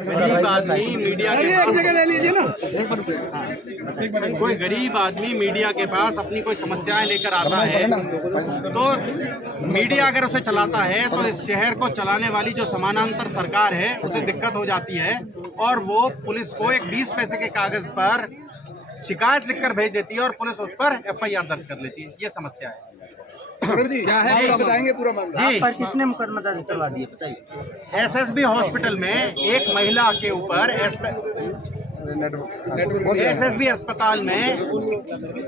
गरीब आदमी मीडिया के एक जगह ले लीजिए ना। कोई गरीब आदमी मीडिया के पास अपनी कोई समस्याएं लेकर आता है तो मीडिया अगर उसे चलाता है तो इस शहर को चलाने वाली जो समानांतर सरकार है उसे दिक्कत हो जाती है और वो पुलिस को एक 20 पैसे के कागज पर शिकायत लिखकर भेज देती है और पुलिस उस पर FIR दर्ज कर लेती है। ये समस्या है। क्या है पूरा बताएंगे पूरा मामला। जी, पर किसने मुकदमा दर्ज करवा दिया बताइए। SSB हॉस्पिटल में एक महिला के ऊपर SSB अस्पताल में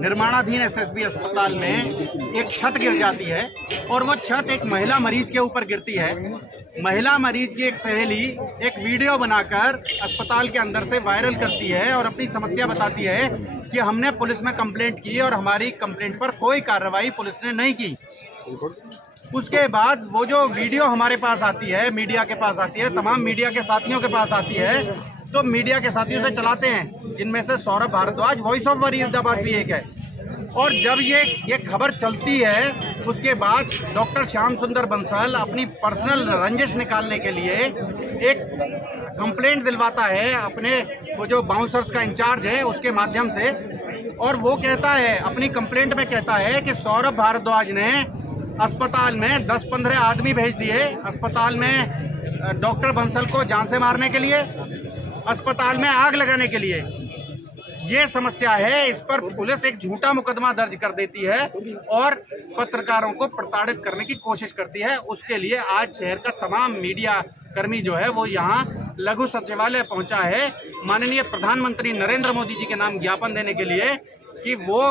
निर्माणाधीन SSB अस्पताल में एक छत गिर जाती है और वो छत एक महिला मरीज के ऊपर गिरती है। महिला मरीज की एक सहेली एक वीडियो बनाकर अस्पताल के अंदर से वायरल करती है और अपनी समस्या बताती है कि हमने पुलिस में कंप्लेंट की और हमारी कंप्लेंट पर कोई कार्रवाई पुलिस ने नहीं की। उसके बाद वो जो वीडियो हमारे पास आती है, मीडिया के पास आती है, तमाम मीडिया के साथियों के पास आती है, तो मीडिया के साथियों से चलाते हैं, जिनमें से सौरभ भारद्वाज, वॉइस ऑफ फरीदाबाद भी एक है। और जब ये खबर चलती है उसके बाद डॉक्टर श्याम सुंदर बंसल अपनी पर्सनल रंजिश निकालने के लिए एक कंप्लेंट दिलवाता है अपने वो जो बाउंसर्स का इंचार्ज है उसके माध्यम से, और वो कहता है अपनी कंप्लेंट में कहता है कि सौरभ भारद्वाज ने अस्पताल में 10-15 आदमी भेज दिए, अस्पताल में डॉक्टर बंसल को जान से मारने के लिए, अस्पताल में आग लगाने के लिए। ये समस्या है। इस पर पुलिस एक झूठा मुकदमा दर्ज कर देती है और पत्रकारों को प्रताड़ित करने की कोशिश करती है। उसके लिए आज शहर का तमाम मीडिया कर्मी जो है वो यहाँ लघु सचिवालय पहुँचा है माननीय प्रधानमंत्री नरेंद्र मोदी जी के नाम ज्ञापन देने के लिए कि वो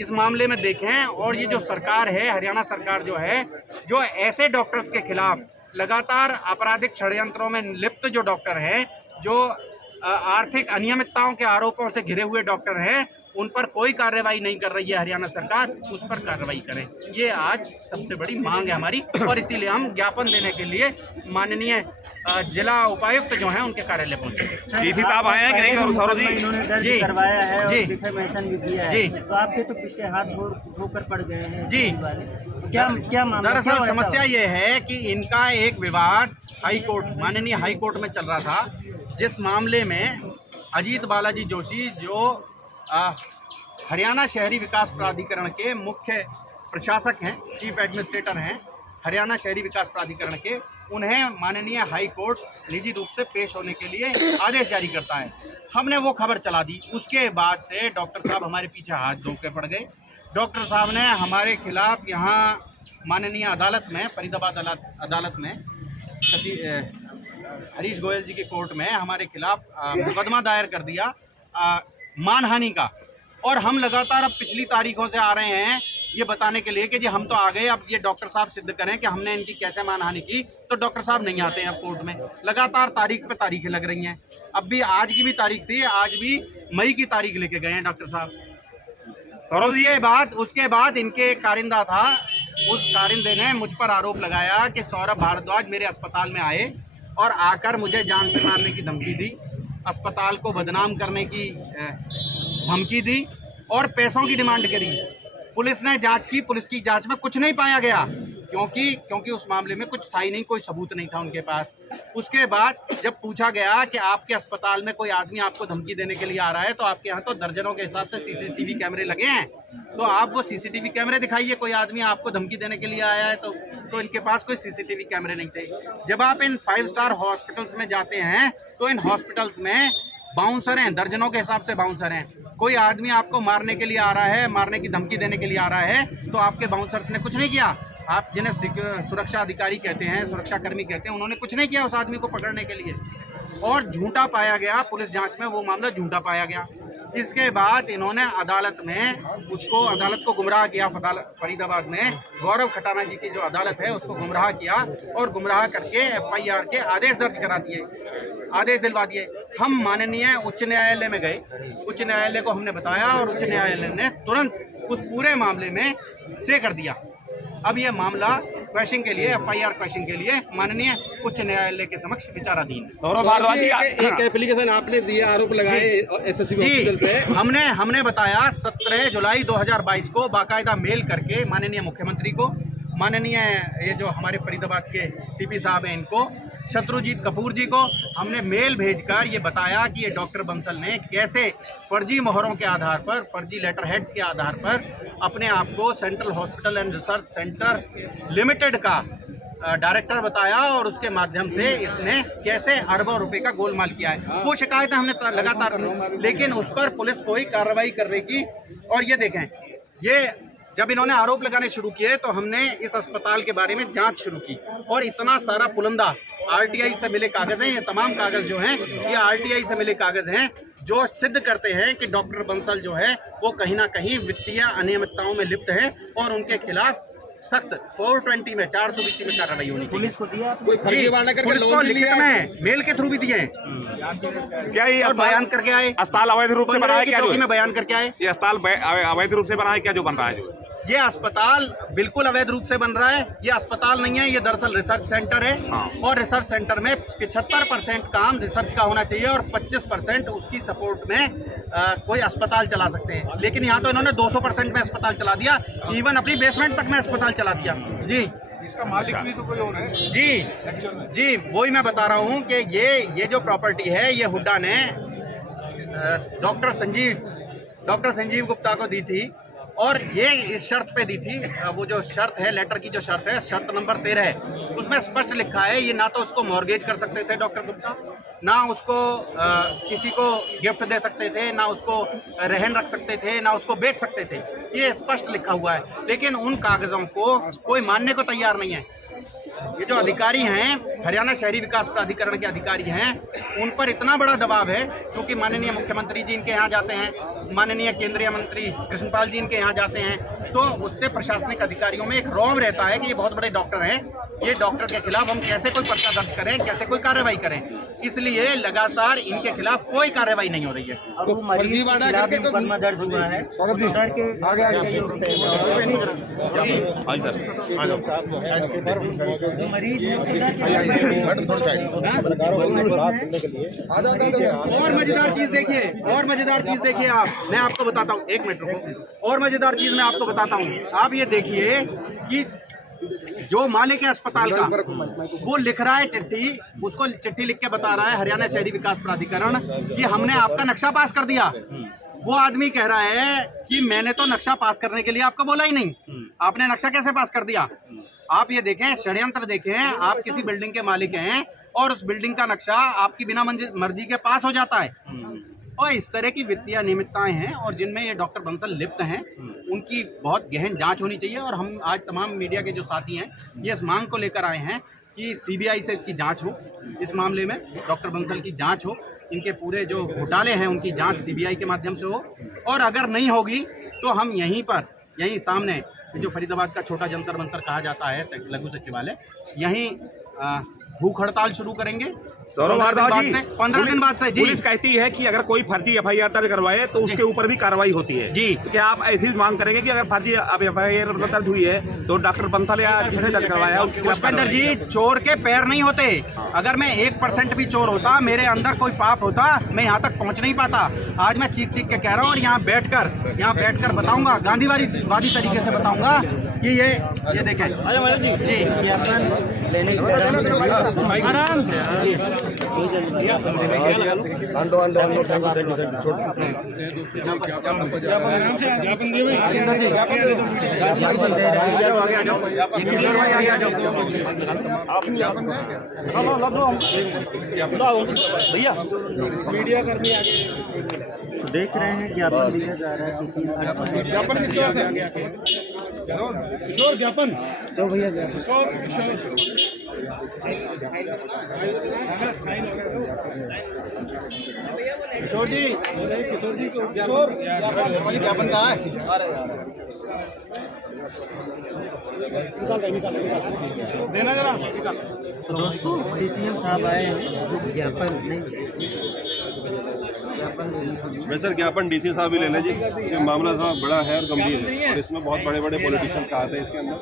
इस मामले में देखें और ये जो सरकार है, हरियाणा सरकार जो है, जो ऐसे डॉक्टर्स के खिलाफ लगातार आपराधिक षड्यंत्रों में लिप्त जो डॉक्टर हैं, जो आर्थिक अनियमितताओं के आरोपों से घिरे हुए डॉक्टर हैं, उन पर कोई कार्रवाई नहीं कर रही है हरियाणा सरकार, उस पर कार्रवाई करें। ये आज सबसे बड़ी मांग है हमारी और इसीलिए हम ज्ञापन देने के लिए माननीय जिला उपायुक्त जो हैं उनके कार्यालय पहुंचे। डीसी साहब आए हैं कि नहीं सौरभ जी? इन्होंने दर्ज करवाया है और डिफेमेशन भी किया है। जी, तो आपके तो पीछे हाथ धोकर पड़ गए हैं जी। क्या मामला? दरअसल समस्या ये है कि इनका एक विवाद हाईकोर्ट, माननीय हाईकोर्ट में चल रहा था, जिस मामले में अजीत बालाजी जोशी जो हरियाणा शहरी विकास प्राधिकरण के मुख्य प्रशासक हैं, चीफ एडमिनिस्ट्रेटर हैं हरियाणा शहरी विकास प्राधिकरण के, उन्हें माननीय हाई कोर्ट निजी रूप से पेश होने के लिए आदेश जारी करता है। हमने वो खबर चला दी। उसके बाद से डॉक्टर साहब हमारे पीछे हाथ धो के पड़ गए। डॉक्टर साहब ने हमारे खिलाफ यहाँ माननीय अदालत में, फरीदाबाद अदालत में, हरीश गोयल जी की कोर्ट में हमारे खिलाफ मुकदमा दायर कर दिया मानहानि का। और हम लगातार अब पिछली तारीखों से आ रहे हैं ये बताने के लिए कि जी हम तो आ गए, अब ये डॉक्टर साहब सिद्ध करें कि हमने इनकी कैसे मानहानि की। तो डॉक्टर साहब नहीं आते हैं अब कोर्ट में, लगातार तारीख पे तारीखें लग रही हैं। अब भी आज की भी तारीख थी, आज भी मई की तारीख लेके गए हैं डॉक्टर साहब। उसके बाद इनके एक कारिंदा था, उस कारिंदे ने मुझ पर आरोप लगाया कि सौरभ भारद्वाज मेरे अस्पताल में आए और आकर मुझे जान से मारने की धमकी दी, अस्पताल को बदनाम करने की धमकी दी और पैसों की डिमांड करी। पुलिस ने जांच की, पुलिस की जांच में कुछ नहीं पाया गया क्योंकि उस मामले में कुछ था ही नहीं, कोई सबूत नहीं था उनके पास। उसके बाद जब पूछा गया कि आपके अस्पताल में कोई आदमी आपको धमकी देने के लिए आ रहा है, तो आपके यहाँ तो दर्जनों के हिसाब से CCTV कैमरे लगे हैं, तो आप वो CCTV कैमरे दिखाइए, कोई आदमी आपको धमकी देने के लिए आया है तो इनके पास कोई CCTV कैमरे नहीं थे। जब आप इन 5 स्टार हॉस्पिटल्स में जाते हैं तो इन हॉस्पिटल्स में बाउंसर हैं, दर्जनों के हिसाब से बाउंसर हैं। कोई आदमी आपको मारने के लिए आ रहा है, मारने की धमकी देने के लिए आ रहा है, तो आपके बाउंसर्स ने कुछ नहीं किया। आप जिन्हें सुरक्षा अधिकारी कहते हैं, सुरक्षा कर्मी कहते हैं, उन्होंने कुछ नहीं किया उस आदमी को पकड़ने के लिए। और झूठा पाया गया, पुलिस जांच में वो मामला झूठा पाया गया। इसके बाद इन्होंने अदालत को गुमराह किया। फरीदाबाद में गौरव खटाना जी की जो अदालत है उसको गुमराह किया और गुमराह करके FIR के आदेश दर्ज करा दिए, आदेश दिलवा दिए। हम माननीय उच्च न्यायालय में गए, उच्च न्यायालय को हमने बताया और उच्च न्यायालय ने तुरंत उस पूरे मामले में स्टे कर दिया। अब यह मामला क्वेश्चन के लिए, FIR क्वेश्चन के लिए माननीय उच्च न्यायालय के समक्ष विचाराधीन। सौरभ भारद्वाज जी, एक एप्लीकेशन आपने दिया, आरोप लगाए SSB हॉस्पिटल पे। हमने बताया 17 जुलाई 2022 को बाकायदा मेल करके माननीय मुख्यमंत्री को, माननीय ये जो हमारे फरीदाबाद के CP साहब हैं इनको, शत्रुजीत कपूर जी को हमने मेल भेजकर ये बताया कि ये डॉक्टर बंसल ने कैसे फर्जी मोहरों के आधार पर, फर्जी लेटर हेड्स के आधार पर अपने आप को central hospital and research centre limited का डायरेक्टर बताया और उसके माध्यम से इसने कैसे अरबों रुपए का गोलमाल किया है। वो शिकायतें हमने लगातार की, लेकिन उस पर पुलिस कोई कार्रवाई करने की। और ये देखें, ये जब इन्होंने आरोप लगाने शुरू किए तो हमने इस अस्पताल के बारे में जांच शुरू की और इतना सारा पुलंदा आरटीआई से मिले कागज हैं, ये तमाम कागज जो हैं ये आरटीआई से मिले कागज हैं जो सिद्ध करते हैं कि डॉक्टर बंसल जो है वो कहीं ना कहीं वित्तीय अनियमितताओं में लिप्त है और उनके खिलाफ सख्त 420 में 420 में कार्रवाई होनी चाहिए। पुलिस को दिया कोई फर्जी वाला करके पुलिस को लिखित में मेल के थ्रू भी दिए हैं क्या ये और बयान करके आए, अस्पताल अवैध रूप से बना है क्या? चौकी में बयान करके आए। ये अस्पताल अवैध रूप से बना है क्या जो बन रहा है? जो ये अस्पताल बिल्कुल अवैध रूप से बन रहा है। ये अस्पताल नहीं है, ये दरअसल रिसर्च सेंटर है। हाँ। और रिसर्च सेंटर में 75% काम रिसर्च का होना चाहिए और 25% उसकी सपोर्ट में कोई अस्पताल चला सकते हैं। लेकिन यहाँ तो इन्होंने 200% में अस्पताल चला दिया, इवन अपनी बेसमेंट तक में अस्पताल चला दिया। जी, इसका मालिक भी तो कोई और है जी, वही मैं बता रहा हूँ कि ये जो प्रॉपर्टी है ये हुड्डा ने डॉक्टर संजीव गुप्ता को दी थी और ये इस शर्त पे दी थी। वो जो शर्त है, लेटर की जो शर्त है, शर्त नंबर 13 उसमें स्पष्ट लिखा है ये ना तो उसको मॉर्गेज कर सकते थे डॉक्टर गुप्ता, ना उसको किसी को गिफ्ट दे सकते थे, ना उसको रहन रख सकते थे, ना उसको बेच सकते थे। ये स्पष्ट लिखा हुआ है, लेकिन उन कागजों को कोई मानने को तैयार नहीं है। ये जो अधिकारी हैं, हरियाणा शहरी विकास प्राधिकरण के अधिकारी हैं, उन पर इतना बड़ा दबाव है क्योंकि माननीय मुख्यमंत्री जी इनके यहाँ जाते हैं, माननीय केंद्रीय मंत्री कृष्णपाल जी इनके यहाँ जाते हैं, तो उससे प्रशासनिक अधिकारियों में एक रौब रहता है कि ये बहुत बड़े डॉक्टर हैं, ये डॉक्टर के खिलाफ हम कैसे कोई पर्चा दर्ज करें, कैसे कोई कार्रवाई करें। इसलिए लगातार इनके खिलाफ कोई कार्रवाई नहीं हो रही है। अब वो मरीज के खिलाफ भी मुकदमा दर्ज हुआ है। डर के मरीज और मजेदार चीज देखिए, आप, मैं आपको बताता हूँ, एक मिनट रुको, और मजेदार चीज मैं आपको बताता हूँ। आप ये देखिए कि जो मालिक है अस्पताल का वो लिख रहा है चिट्ठी, उसको चिट्ठी लिख के बता रहा है हरियाणा शहरी विकास प्राधिकरण कि हमने आपका नक्शा पास कर दिया। वो आदमी कह रहा है कि मैंने तो नक्शा पास करने के लिए आपको बोला ही नहीं, आपने नक्शा कैसे पास कर दिया? आप ये देखें, षड्यंत्र देखें, आप किसी बिल्डिंग के मालिक हैं और उस बिल्डिंग का नक्शा आपकी बिना मर्जी के पास हो जाता है। और इस तरह की वित्तीय अनियमितताएं हैं और जिनमें ये डॉक्टर बंसल लिप्त हैं, उनकी बहुत गहन जांच होनी चाहिए। और हम आज तमाम मीडिया के जो साथी हैं ये इस मांग को लेकर आए हैं कि सीबीआई से इसकी जांच हो, इस मामले में डॉक्टर बंसल की जांच हो, इनके पूरे जो घोटाले हैं उनकी जांच सीबीआई के माध्यम से हो। और अगर नहीं होगी तो हम यहीं सामने जो फरीदाबाद का छोटा जंतर मंतर कहा जाता है लघु सचिवालय, यहीं भूख हड़ताल शुरू करेंगे 15 दिन बाद से। जी, पुलिस कहती है कि अगर कोई फर्जी एफआईआर दर्ज करवाए तो उसके ऊपर भी कार्रवाई होती है। जी, तो क्या आप ऐसी मांग करेंगे कि अगर फर्जी एफआईआर दर्ज हुई है तो डॉक्टर बंसल या जिसे दर्ज करवाया है पुष्पेंद्र जी, चोर के पैर नहीं होते। अगर मैं 1% भी चोर होता, मेरे अंदर कोई पाप होता, मैं यहाँ तक पहुँच नहीं पाता। आज मैं चीख के कह रहा हूँ और यहाँ बैठकर बताऊंगा, गांधीवादी तरीके से बताऊंगा कि ये देखें जी, लेने आराम से भैया मीडिया कर्मी आगे देख रहे हैं ज्ञापन दिया जा रहा है। ज्ञापन किसके पास है? किशोर ज्ञापन तो भैया किशोर ज्ञापन कहाँ है? देना जरा। तो दोस्तों सीटीएम साहब आए हैं, ज्ञापन नहीं वैसे ज्ञापन डीसी साहब भी ले लें जी, ये मामला थोड़ा बड़ा है और गंभीर है और इसमें बहुत बड़े बड़े पॉलिटिशियंस का हाथ है इसके अंदर।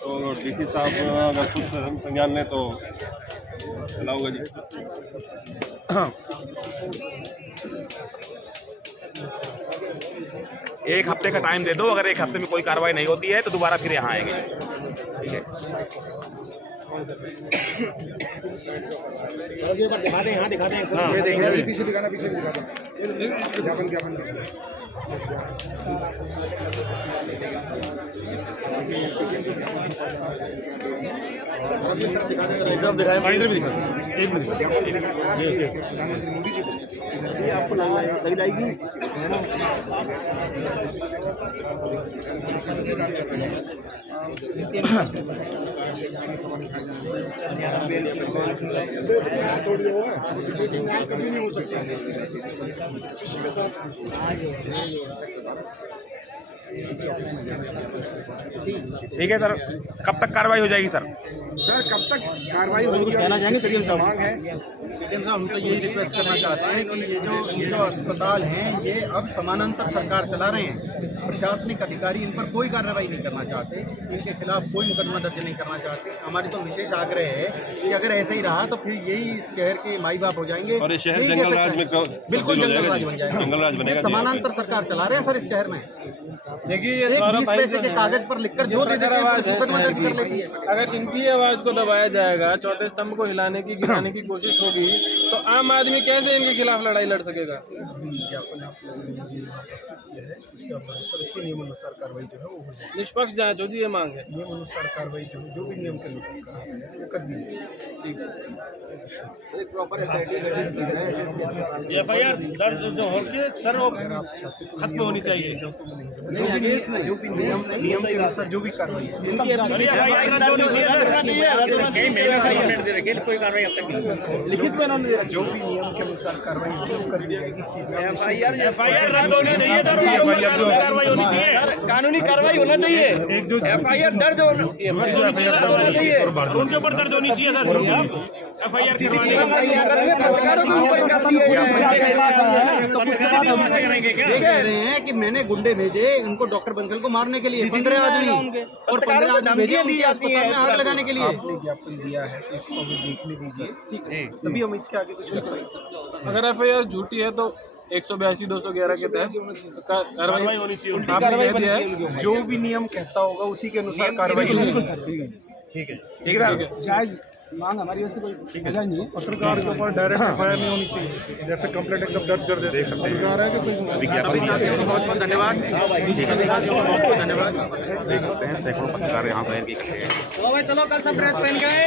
तो डीसी साहब अगर कुछ संज्ञान लें तो भला होगा जी। एक हफ्ते का टाइम दे दो, अगर एक हफ्ते में कोई कार्रवाई नहीं होती है तो दोबारा फिर यहाँ आएंगे। ठीक है। दिखाते हैं, यहाँ दिखाते हैं। ये देखिए पीछे दिखाना, पीछे दिखाना। ज्ञापन ज्ञापन सब दिखाए, इधर भी दिखा एक मिनट ये आपको लग जाएगी। कभी नहीं हो सकता किसी के साथ। ठीक है सर, कब तक कार्रवाई हो जाएगी सर? सर कब तक कार्रवाई होगी? कुछ कहना चाहेंगे? सीएम साहब मांग है। सीएम साहब हम तो यही रिक्वेस्ट करना चाहते हैं कि ये जो अस्पताल हैं ये अब समानांतर सरकार चला रहे हैं। प्रशासनिक अधिकारी इन पर कोई कार्रवाई नहीं करना चाहते, इनके खिलाफ कोई मुकदमा दर्ज नहीं करना चाहते। हमारी तो विशेष आग्रह है कि अगर ऐसे ही रहा तो फिर यही इस शहर के माई बाप हो जाएंगे और ये शहर यही कह जंगल सकते राज हैं। में बिल्कुल जंगल राज बन जाएगा, जंगल राज बनेगा। समानांतर सरकार चला रहे हैं सर इस शहर में। देखिए ये एक 20 पैसे के कागज पर लिखकर जो दे देते हैं मुकदमा दर्ज कर लेती है। अगर इनकी आवाज को दबाया जाएगा, चौथे स्तंभ को हिलाने की गिराने की कोशिश होगी, तो आम आदमी कैसे इनके खिलाफ लड़ाई लड़ सकेगा? नियमानुसार कार्रवाई जो है वो हो जाए। निष्पक्ष जांच हो जी, ये मांग है। नियमानुसार कार्रवाई जो भी नियम के अनुसार वो कर दीजिए। ठीक है सर, एक प्रॉपर एसआईटी एफआईआर दर्ज जो होगी सर वो खत्म होनी चाहिए। जो भी नियम के अनुसार जो भी कार्रवाई है लिखित में उन्होंने दिया, जो भी नियम के अनुसार कार्रवाई है वो कर दी जाएगी। इस चीज में एफआईआर रद्द होनी चाहिए सर, कार्रवाई होनी चाहिए, कानूनी कार्रवाई होना चाहिए। एफआईआर दर्ज होना चाहिए, उनके ऊपर दर्ज होनी चाहिए सर। एफआईआर ये कह रहे हैं कि मैंने गुंडे भेजे उनको डॉक्टर बंसल को मारने के लिए 15 आदमी और 15 आदमी भेजे उनके अस्पताल में आग लगाने के लिए। आपने ज्ञापन दिया है तो इसको हमें देखने दीजिए, ठीक है? तभी हम इसके आगे कुछ करेंगे। अगर एफआईआर झूठी है तो 182 211 के तहत कार्रवाई होनी चाहिए। उल्टी कार्रवाई बनेगी, जो भी नियम कहता होगा उसी के अनुसार कार्रवाई होगी। ठीक है जायज मांग हमारी वैसे कोई जायज नहीं है। पत्रकार के ऊपर डायरेक्ट एफआईआर नहीं होनी चाहिए, जैसे कंप्लेंट एकदम दर्ज कर देते हैं। पत्रकार है कि कोई बहुत बहुत धन्यवाद, बहुत बहुत धन्यवाद। देख सकते हैं सैकड़ों पत्रकार यहाँ पर इकट्ठे हैं। चलो कल सब ड्रेस पहन गए।